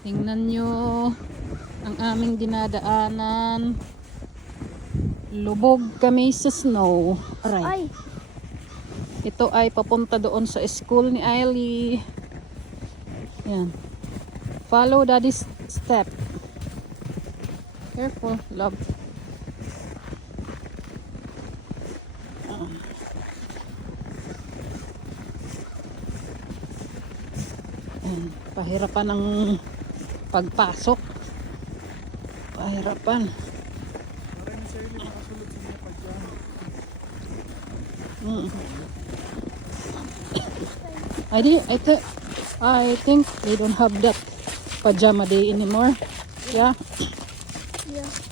Tingnan nyo ang aming dinadaanan. Lubog kami sa snow. Aray. Ay, Ito ay papunta doon sa school ni Ailey. Yan. Follow daddy's step. Careful, love. Yan. Pahirapan ng pagpasok. Pahirapan. Parang si Shirley makasulot sa mga pajama. I think they don't have that pajama day anymore. Yeah. yeah.